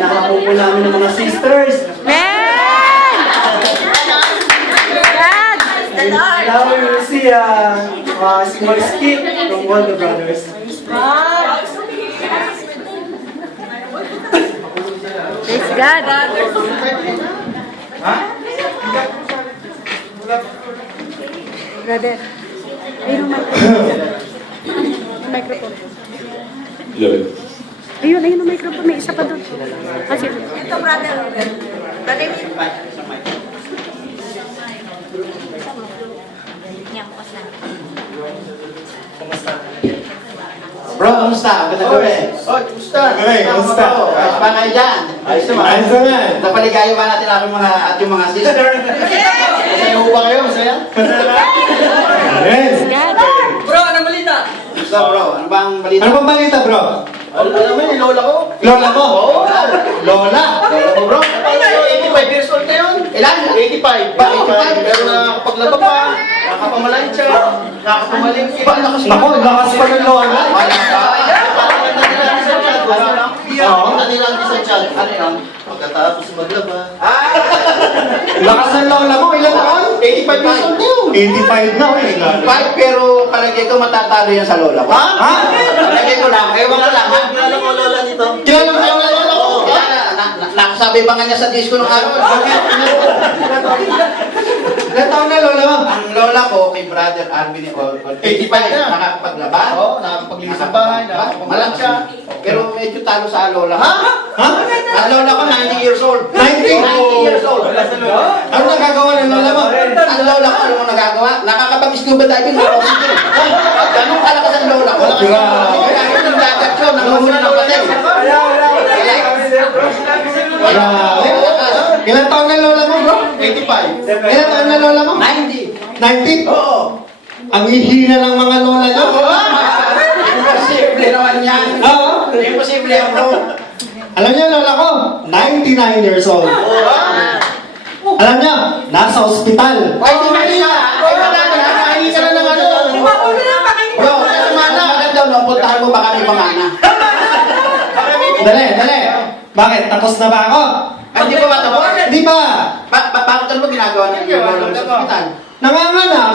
nakapo po namin ng mga sisters. Now we will see a small skit from Wonder Brothers. Praise God. Brother, ayun ang microphone. Ayun ang microphone. May isa pa doon. Kasi, ito, brother. Brother, Bro, kamusta? Ganda gawin. Oh, kamusta? Okay, kamusta? Ayos ba kayo dyan? Ayos naman. Ayos naman. Napaligayo ba natin ang mga at yung mga sister? Masaya ho ba kayo? Masaya? Yes. God. Bro, anong balita? Kamusta bro? Ano bang balita? Ano bang balita, bro? Alam mo yung lola ko? Lola mo? Oo. Lola? Lola ko bro? 85 years old na yun. Ilan? 85. Bakit? Pero nakakapaglaba pa. Nakakapamalayan siya. Nakakapamalingki. Ako, lakas pa ng lola. Wala pa. Oo. Kanilang sa chat. Ano yun? Pagkatapos maglaba. Lakas ng lola mo, ilan taon? 85 years old na yun. 85 na, eh. 85 pero palagay ko matatalo yan sa lola ko. Ha? Palagay ko lang. Ewan ko lang. Kilala mo lola nito? Kilala mo yung lola ko? Kilala. Nakasabi ba nga niya sa disco nung araw? Ilan taon na lola mo? Ang lola ko kay Brother Alvin 85 na. Nakakapaglaba. Oo, nakakapaglinis sa bahay. Nakakapamalan siya. Pero medyo talo sa lola ko. Ha? Ang lola ko 90 years old. 90? 90 years old. Ano nagagawa ng lola mo? Ang lola ko, ano mo nagagawa? Nakakapag-scuba diving ng oxygen. Ganun kalakas ang lola ko. Kaya yun ang dagat yun. Nangungunan ng patin. Grabe. Ilan taon na lola mo, bro? 85. Ilan taon na lola mo? 90. 90? Oo. Ang hihina ng mga lola nyo. Imposible naman yan. Oo. Imposible yan, bro. Alam niyo, lola ko, 99 years old. Alam niyo, nasa ospital. Ay, di ba siya? Ay, nakakahingi ka na ng ano. Bro, kasama maganda, no? Puntahan mo ba kami pangana? Dali, dali. Bakit? Tapos na ba ako? Hindi pa ba tapos? Hindi ba? Bakit ano ba ginagawa niya yung lola mo sa ospital? Nanganganak.